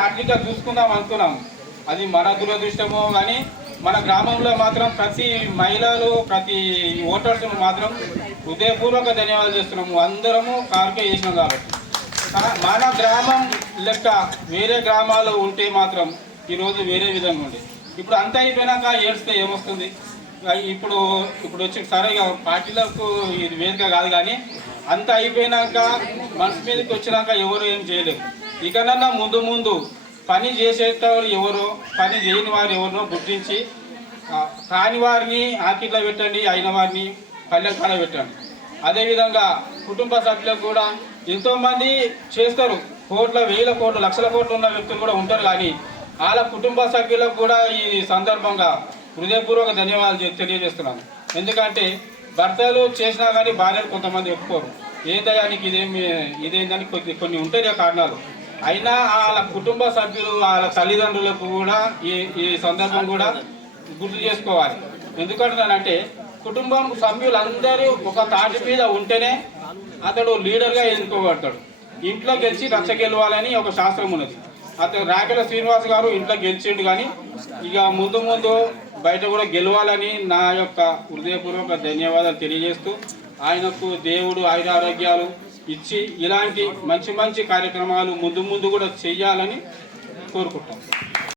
హార్దిగా చూసుకుందాం అనుకున్నాం. అది మన దురదృష్టమో కానీ మన గ్రామంలో మాత్రం ప్రతి మహిళలు ప్రతి ఓటర్స్ మాత్రం హృదయపూర్వక ధన్యవాదాలు చేస్తున్నాము. అందరము కారుకే చేసినాం కాబట్టి మన గ్రామం లెక్క వేరే గ్రామాలు ఉంటే మాత్రం ఈరోజు వేరే విధంగా ఉండే. ఇప్పుడు అంతా అయిపోయినాక ఏడ్స్తే ఏమొస్తుంది? ఇప్పుడు వచ్చి సరే పార్టీలకు ఇది వేదిక కాదు, కానీ అంత అయిపోయినాక మనసు మీదకి వచ్చినాక ఎవరు ఏం చేయలేరు. ఇకనన్నా ముందు ముందు పని చేసేటవారు ఎవరో పని చేయని వారు ఎవరినో గుర్తించి కాని వారిని ఆకిట్లో పెట్టండి, అయిన వారిని పల్లెకాడ పెట్టండి. అదేవిధంగా కుటుంబ సభ్యులకు కూడా ఎంతోమంది చేస్తారు, కోట్ల వేల కోట్లు లక్షల కోట్లు ఉన్న వ్యక్తులు కూడా ఉంటారు. కానీ వాళ్ళ కుటుంబ సభ్యులకు కూడా ఈ సందర్భంగా హృదయపూర్వక ధన్యవాదాలు తెలియజేస్తున్నాను. ఎందుకంటే భర్తలు చేసినా కానీ భార్యలు కొంతమంది ఒప్పుకోరు. ఏదయానికి ఇదేందని కొన్ని ఉంటాయి కారణాలు. అయినా వాళ్ళ కుటుంబ సభ్యులు వాళ్ళ తల్లిదండ్రులకు కూడా ఈ సందర్భం కూడా గుర్తు చేసుకోవాలి. ఎందుకంటున్నానంటే కుటుంబం సభ్యులందరూ ఒక తాటి మీద ఉంటేనే అతడు లీడర్గా ఎన్నుకోబడతాడు. ఇంట్లో గెలిచి రక్ష గెలవాలని ఒక శాస్త్రం ఉన్నది. అతను రాకెల శ్రీనివాస్ గారు ఇంట్లో గెలిచిండు, కానీ ఇక ముందు ముందు బయట కూడా గెలవాలని నా యొక్క హృదయపూర్వక ధన్యవాదాలు తెలియజేస్తూ ఆయనకు దేవుడు ఆయురారోగ్యాలు ఇచ్చి ఇలాంటి మంచి మంచి కార్యక్రమాలు ముందు ముందు కూడా చేయాలని కోరుకుంటాం.